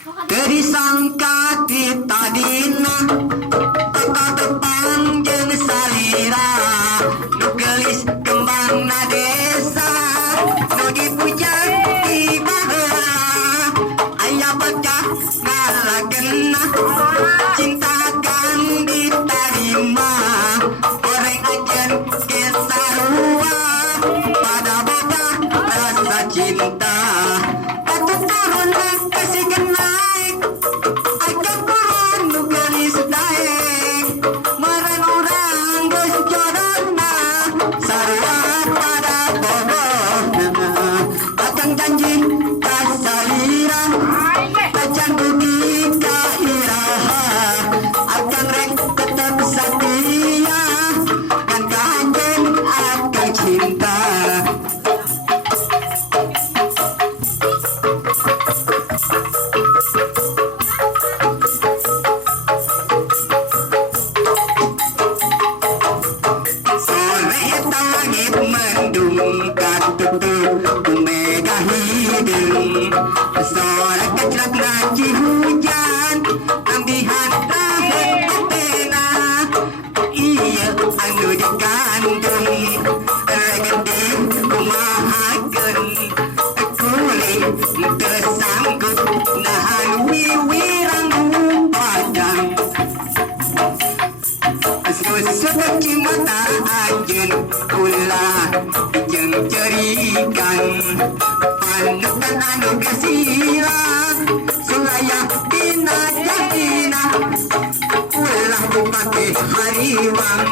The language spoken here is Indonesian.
Terisangka kita dina teka tepang jeung salira nu gelis kembang na desa nu dipujan di baheula aya bocah ngalagenna cinta kan diterima goreng ajen ke sarua pada boga rasa cinta batu turun kasih naik aja turun nu gelis daek meureun urang geus jodohna sarua pada bogohna acan janji ka salira acan bumi ka iraha acan rek tetep satia kan kanjen akan cinta. Sore langit mendung katutup mega hidung sore keclak ngaji hujan ambihan rahit atena iya anu dikandung regedi kumahakeun kulit tersanggup nahan wiwirang padang susut cimata anjeun ulah jeung cerikan panutan anu kasiran suraya dina jadina ulah dipake hariwang